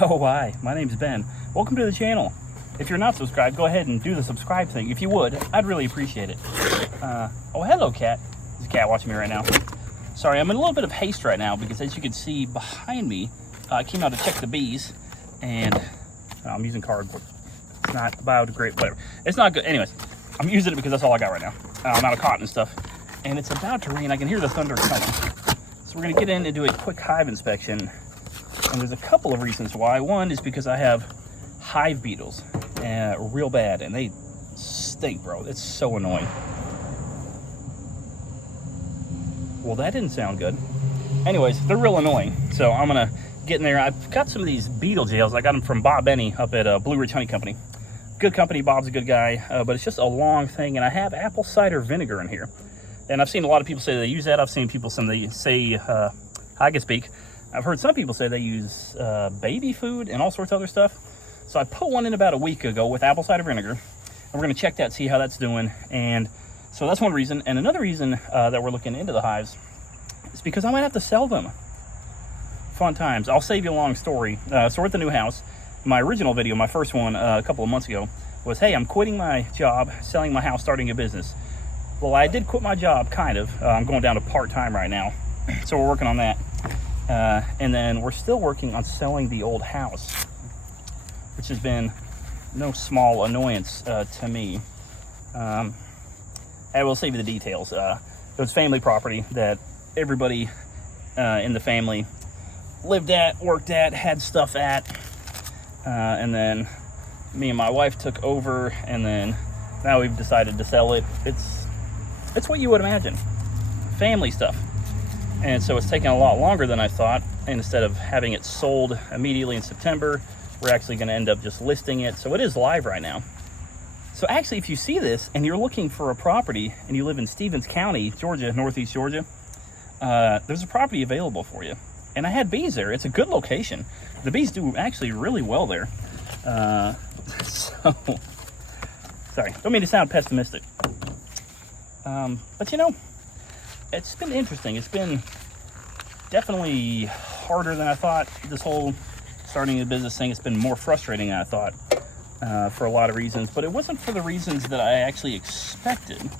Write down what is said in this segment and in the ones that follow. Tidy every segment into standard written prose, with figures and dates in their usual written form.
Oh, hi, my name's Ben. Welcome to the channel. If you're not subscribed, go ahead and do the subscribe thing. If you would, I'd really appreciate it. Oh, hello, cat. There's a cat watching me right now. Sorry, I'm in a little bit of haste right now because as you can see behind me, I came out to check the bees and I'm using cardboard. It's not biodegradable, whatever. It's not good. Anyways, I'm using it because that's all I got right now. I'm out of cotton and stuff. And it's about to rain. I can hear the thunder coming. So we're gonna get in and do a quick hive inspection. And there's a couple of reasons why. One is because I have hive beetles, real bad, and they stink, bro. It's so annoying. Well, that didn't sound good. Anyways, they're real annoying, so I'm gonna get in there. I've got some of these beetle jails. I got them from Bob Benny up at Blue Ridge Honey Company. Good company. Bob's a good guy, but it's just a long thing, and I have apple cider vinegar in here. And I've seen a lot of people say they use that. I've seen people say I can speak. I've heard some people say they use baby food and all sorts of other stuff. So I put one in about a week ago with apple cider vinegar. And we're gonna check that, see how that's doing. And so that's one reason. And another reason that we're looking into the hives is because I might have to sell them. Fun times. I'll save you a long story. So we're at the new house. My original video, my first one a couple of months ago, was, hey, I'm quitting my job, selling my house, starting a business. Well, I did quit my job, kind of. I'm going down to part-time right now. So we're working on that. And then we're still working on selling the old house, which has been no small annoyance to me. I will save you the details. It was family property that everybody in the family lived at, worked at, had stuff at. And then me and my wife took over, and then now we've decided to sell it. It's what you would imagine. Family stuff. And so it's taken a lot longer than I thought. And instead of having it sold immediately in September, we're actually going to end up just listing it. So it is live right now. So actually, if you see this and you're looking for a property and you live in Stevens County, Georgia, Northeast Georgia, there's a property available for you. And I had bees there. It's a good location. The bees do actually really well there. So, sorry, don't mean to sound pessimistic. But you know, it's been interesting. It's been definitely harder than I thought. This whole starting a business thing, it's been more frustrating than I thought for a lot of reasons. But it wasn't for the reasons that I actually expected.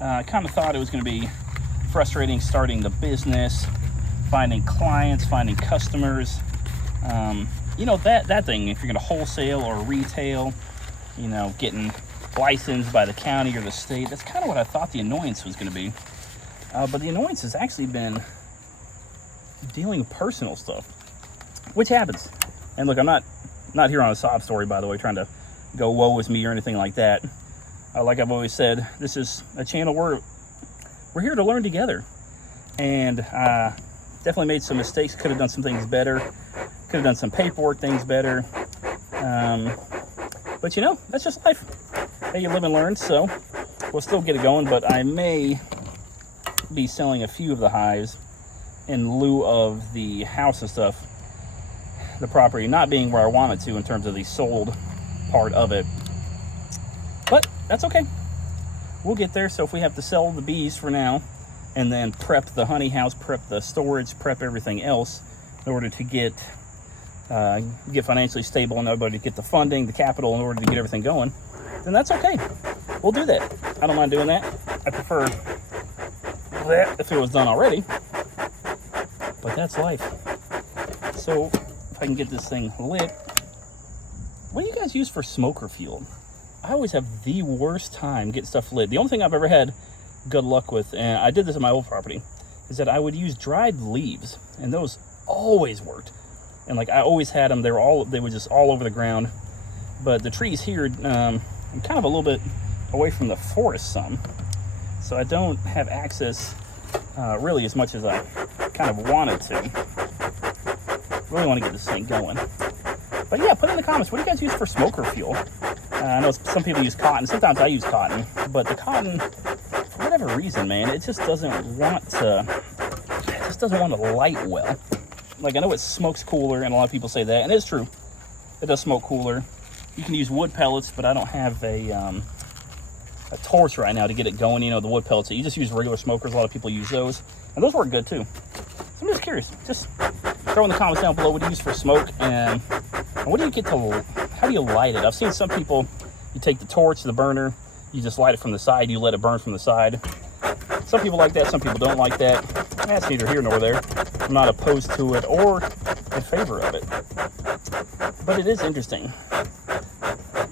I kind of thought it was going to be frustrating starting the business, finding clients, finding customers. You know, that thing, if you're going to wholesale or retail, you know, getting licensed by the county or the state, that's kind of what I thought the annoyance was going to be. But the annoyance has actually been dealing with personal stuff, which happens. And look, I'm not here on a sob story, by the way, trying to go woe is me or anything like that. Like I've always said, this is a channel where we're here to learn together. And definitely made some mistakes. Could have done some things better. Could have done some paperwork things better. But you know, that's just life. Hey, you live and learn. So we'll still get it going. But I may be selling a few of the hives in lieu of the house and stuff, the property not being where I want it to in terms of the sold part of it, but that's okay, we'll get there. So if we have to sell the bees for now and then prep the honey house, prep the storage, prep everything else in order to get financially stable and everybody to get the funding, the capital in order to get everything going, then that's okay. We'll do that. I don't mind doing that. I prefer that if it was done already, but that's life. So if I can get this thing lit, what do you guys use for smoker fuel? I always have the worst time getting stuff lit. The only thing I've ever had good luck with, and I did this in my old property, is that I would use dried leaves, and those always worked. And like I always had them, they were just all over the ground. But the trees here, I'm kind of a little bit away from the forest some, so I don't have access really as much as I kind of wanted to. Really want to get this thing going. But yeah, put in the comments, what do you guys use for smoker fuel? I know some people use cotton. Sometimes I use cotton, but the cotton, for whatever reason, man, it just doesn't want to light well. Like, I know it smokes cooler, and a lot of people say that, and it's true. It does smoke cooler. You can use wood pellets, but I don't have a torch right now to get it going. You know, the wood pellets, you just use regular smokers. A lot of people use those, and those work good too. So I'm just curious. Just throw in the comments down below what do you use for smoke, and what do you get to, how do you light it? I've seen some people, you take the torch, the burner, you just light it from the side, you let it burn from the side. Some people like that, some people don't like that. That's neither here nor there. I'm not opposed to it or in favor of it. But it is interesting.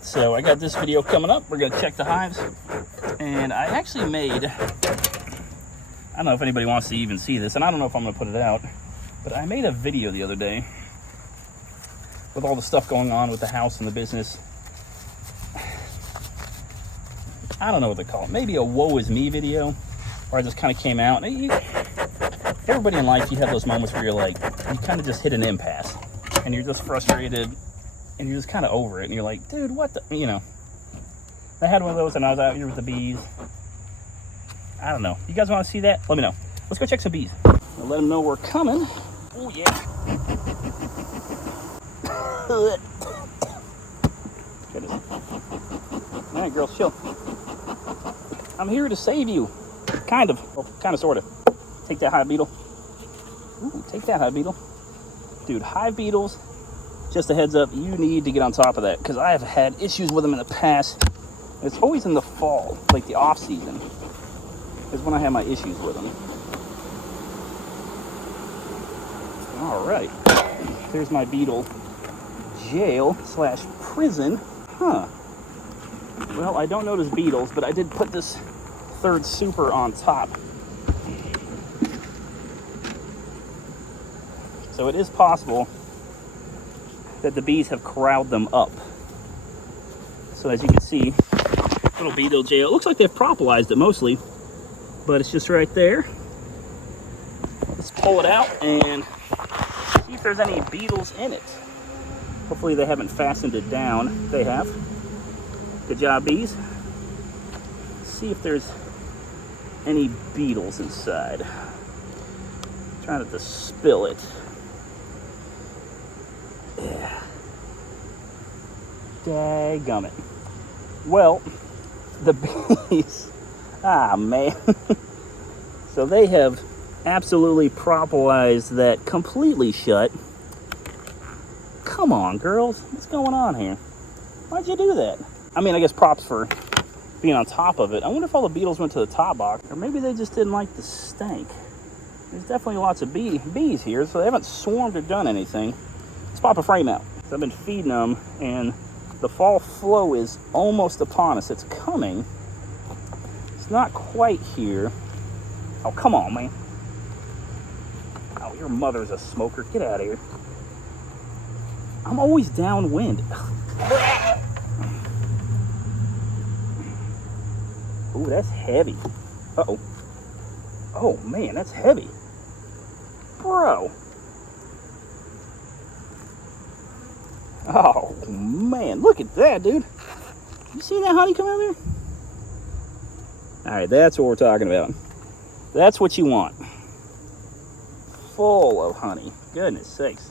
So I got this video coming up. We're going to check the hives. And I actually made, I don't know if anybody wants to even see this, and I don't know if I'm going to put it out, but I made a video the other day with all the stuff going on with the house and the business. I don't know what to call it. Maybe a woe is me video, where I just kind of came out. Everybody in life, you have those moments where you're like, you kind of just hit an impasse, and you're just frustrated, and you're just kind of over it, and you're like, dude, what the, you know. I had one of those, and I was out here with the bees. I don't know. You guys want to see that? Let me know. Let's go check some bees. I'll let them know we're coming. Oh, yeah. Goodness. All right, girls, chill. I'm here to save you. Kind of. Well, kind of, sort of. Take that, Hive Beetle. Ooh, take that, Hive Beetle. Dude, Hive Beetles, just a heads up, you need to get on top of that, because I have had issues with them in the past. It's always in the fall, like the off season, is when I have my issues with them. All right, there's my beetle jail / prison. Huh. Well, I don't notice beetles, but I did put this third super on top. So it is possible that the bees have corralled them up. So as you can see, little beetle jail. It looks like they've propolized it mostly, but it's just right there. Let's pull it out and see if there's any beetles in it. Hopefully they haven't fastened it down. They have. Good job, bees. See if there's any beetles inside. Trying not to spill it. Yeah. Dadgummit. Well, the bees, man. So they have absolutely propolized that completely shut. Come on, girls. What's going on here? Why'd you do that? I mean, I guess props for being on top of it. I wonder if all the beetles went to the top box, or maybe they just didn't like the stank. There's definitely lots of bees here, so they haven't swarmed or done anything. Let's pop a frame out. So I've been feeding them, and the fall flow is almost upon us. It's coming. It's not quite here. Oh, come on, man. Oh, your mother's a smoker. Get out of here. I'm always downwind. Ooh, that's heavy. Uh-oh. Oh, man, that's heavy. Bro. Oh, man, look at that, dude. You see that honey come out there? All right, that's what we're talking about. That's what you want. Full of honey. Goodness sakes.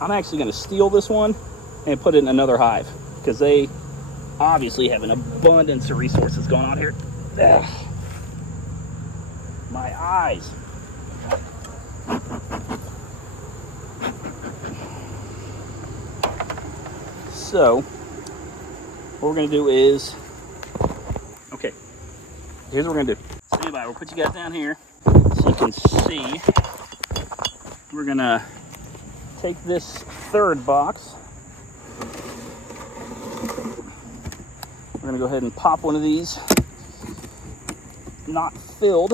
I'm actually going to steal this one and put it in another hive, because they obviously have an abundance of resources going on here. Ugh. My eyes. So, what we're going to do is, okay, here's what we're going to do. Stand by, we'll put you guys down here so you can see. We're going to take this third box. We're going to go ahead and pop one of these. Not filled.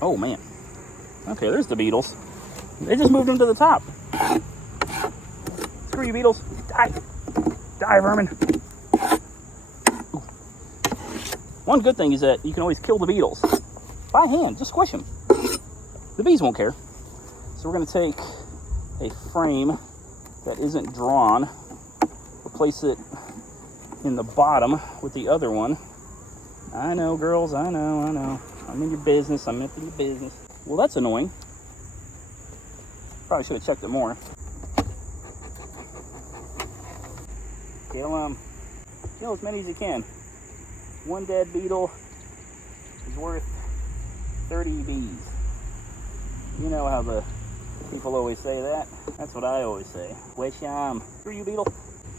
Oh, man. Okay, there's the beetles. They just moved them to the top. Screw you, beetles. Die. Die, vermin. Ooh. One good thing is that you can always kill the beetles by hand. Just squish them. The bees won't care. So we're going to take a frame that isn't drawn, replace it in the bottom with the other one. I know, girls. I know. I'm in your business. I'm in your business. Well, that's annoying. Probably should have checked it more. Kill as many as you can. One dead beetle is worth 30 bees. You know how the people always say that? That's what I always say. Wish Screw you, beetle.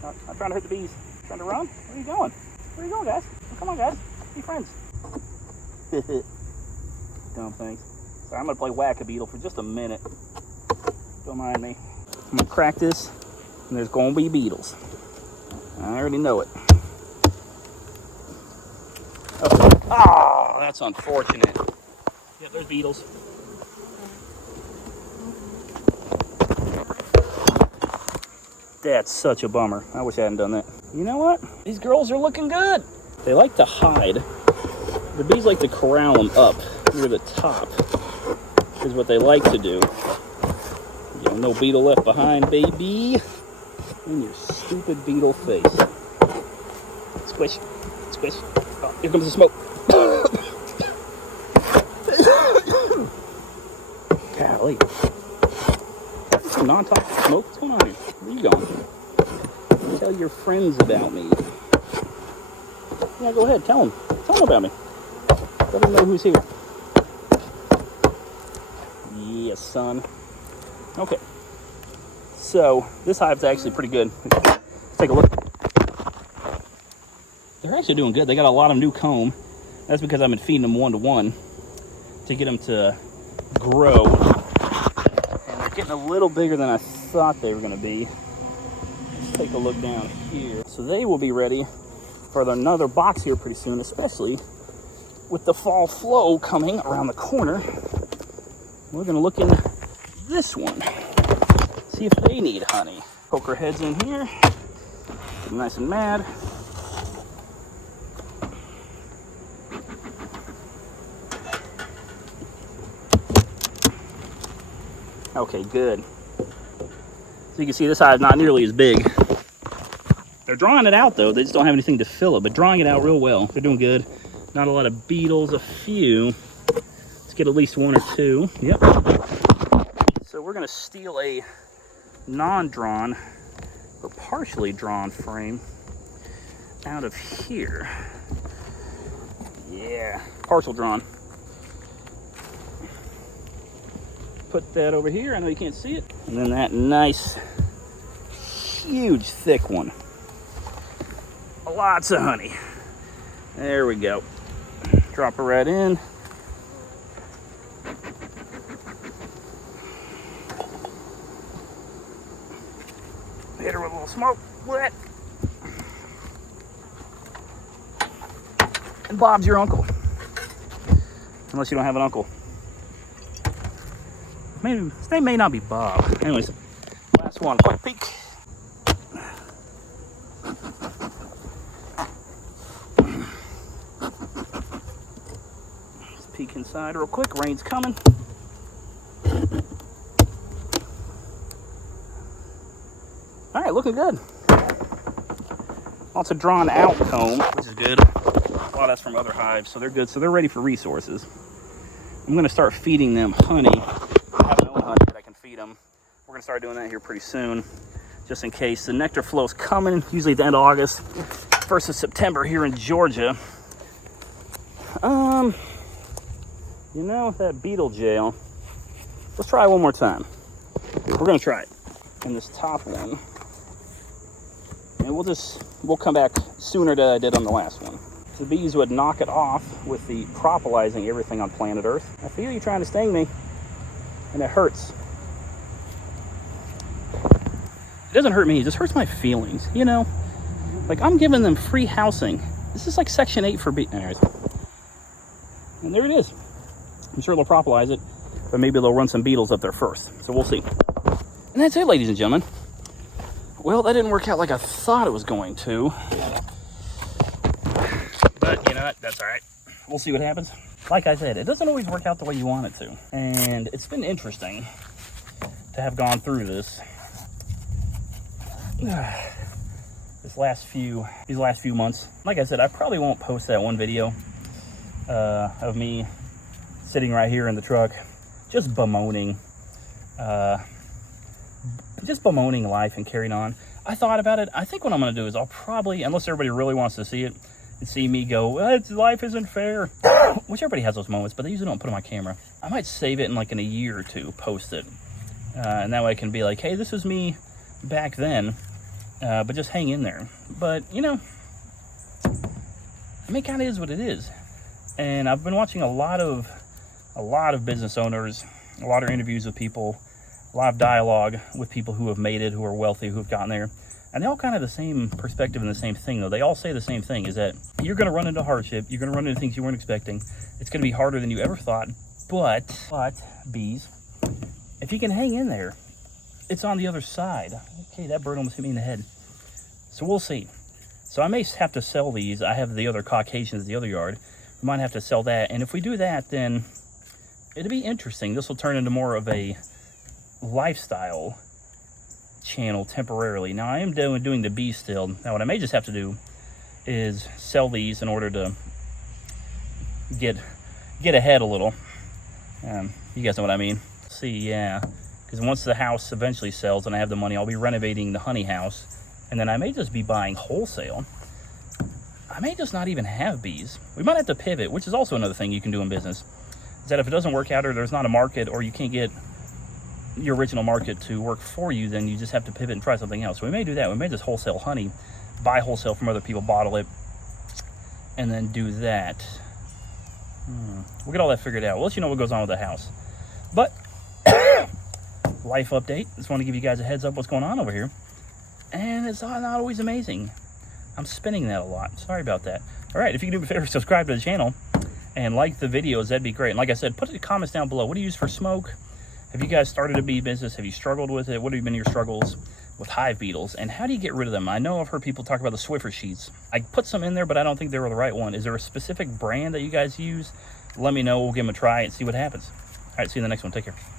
I'm trying to hurt the bees. Trying to run? Where are you going? Where are you going, guys? Come on, guys. Be friends. Dumb things. So I'm going to play Whack-A-Beetle for just a minute. Don't mind me. I'm going to crack this, and there's going to be beetles. I already know it. Oh, that's unfortunate. Yep, there's beetles. That's such a bummer. I wish I hadn't done that. You know what? These girls are looking good. They like to hide. The bees like to corral them up near the top, is what they like to do. You know, no beetle left behind, baby. In your stupid beetle face. Squish, squish. Oh, here comes the smoke. Golly. Non-toxic smoke? What's going on here? Where are you going? Tell your friends about me. Yeah, go ahead. Tell them. Tell them about me. Let them know who's here. Yes, son. Okay. So, this hive's actually pretty good. Let's take a look. They're actually doing good. They got a lot of new comb. That's because I've been feeding them 1-to-1 to get them to grow. And they're getting a little bigger than I thought they were going to be. Let's take a look down here. So they will be ready for another box here pretty soon, especially with the fall flow coming around the corner. We're going to look in this one, see if they need honey. Poke our heads in here, get them nice and mad. Okay, good. So you can see this hive's not nearly as big. They're drawing it out though, they just don't have anything to fill it, but drawing it out real well. They're doing good. Not a lot of beetles, a few. Let's get at least 1 or 2. Yep. So we're gonna steal a non-drawn or partially drawn frame out of here. Yeah, partial drawn. Put that over here. I know you can't see it. And then that nice, huge, thick one. Lots of honey. There we go. Drop her right in. Hit her with a little smoke. What? And Bob's your uncle. Unless you don't have an uncle. Maybe his name may not be Bob. Anyways, last one. Quick peek. Let's peek inside real quick. Rain's coming. All right, looking good. Lots of drawn out comb, which is good. A lot of that's from other hives, so they're good. So they're ready for resources. I'm going to start feeding them honey. I have my own honey that I can feed them. We're going to start doing that here pretty soon, just in case. The nectar flow's coming, usually at the end of August, 1st of September here in Georgia. You know, that beetle jail. Let's try it one more time. We're going to try it. And this top one. And we'll come back sooner than I did on the last one. The bees would knock it off with the propolising everything on planet Earth. I feel you trying to sting me, and it hurts. It doesn't hurt me, it just hurts my feelings, you know? Like, I'm giving them free housing. This is like Section 8 for bees. Anyways. And there it is. I'm sure they'll propolize it, but maybe they'll run some beetles up there first. So we'll see. And that's it, ladies and gentlemen. Well, that didn't work out like I thought it was going to. But you know what? That's all right. We'll see what happens. Like I said, it doesn't always work out the way you want it to. And it's been interesting to have gone through this. These last few months. Like I said, I probably won't post that one video of me sitting right here in the truck, just bemoaning life and carrying on. I thought about it. I think what I'm going to do is I'll probably, unless everybody really wants to see it, and see me go, life isn't fair. Which everybody has those moments, but they usually don't put them on camera. I might save it in like in a year or two, post it. And that way I can be like, hey, this was me back then, but just hang in there. But, you know, I mean, it kind of is what it is. And I've been watching a lot of business owners, a lot of interviews with people, a lot of dialogue with people who have made it, who are wealthy, who have gotten there. And they all kind of the same perspective and the same thing, though. They all say the same thing, is that you're going to run into hardship. You're going to run into things you weren't expecting. It's going to be harder than you ever thought. But, bees, if you can hang in there, it's on the other side. Okay, that bird almost hit me in the head. So we'll see. So I may have to sell these. I have the other Caucasians, the other yard. We might have to sell that. And if we do that, then it'll be interesting. This will turn into more of a lifestyle channel temporarily. Now I am doing the bees still. Now what I may just have to do is sell these in order to get ahead a little. You guys know what I mean. See, yeah, because once the house eventually sells and I have the money, I'll be renovating the honey house, and then I may just be buying wholesale. I may just not even have bees. We might have to pivot, which is also another thing you can do in business, is that if it doesn't work out, or there's not a market, or you can't get your original market to work for you, then you just have to pivot and try something else. So we may do that. We may just wholesale honey, buy wholesale from other people, bottle it, and then do that. We'll get all that figured out. We'll let you know what goes on with the house. But life update. Just want to give you guys a heads up what's going on over here. And it's not always amazing. I'm spinning that a lot. Sorry about that. All right, if you can do me a favor, subscribe to the channel and like the videos, that'd be great. And like I said, put the comments down below. What do you use for smoke? Have you guys started a bee business? Have you struggled with it? What have been your struggles with hive beetles? And how do you get rid of them? I know I've heard people talk about the Swiffer sheets. I put some in there, but I don't think they were the right one. Is there a specific brand that you guys use? Let me know. We'll give them a try and see what happens. All right, see you in the next one. Take care.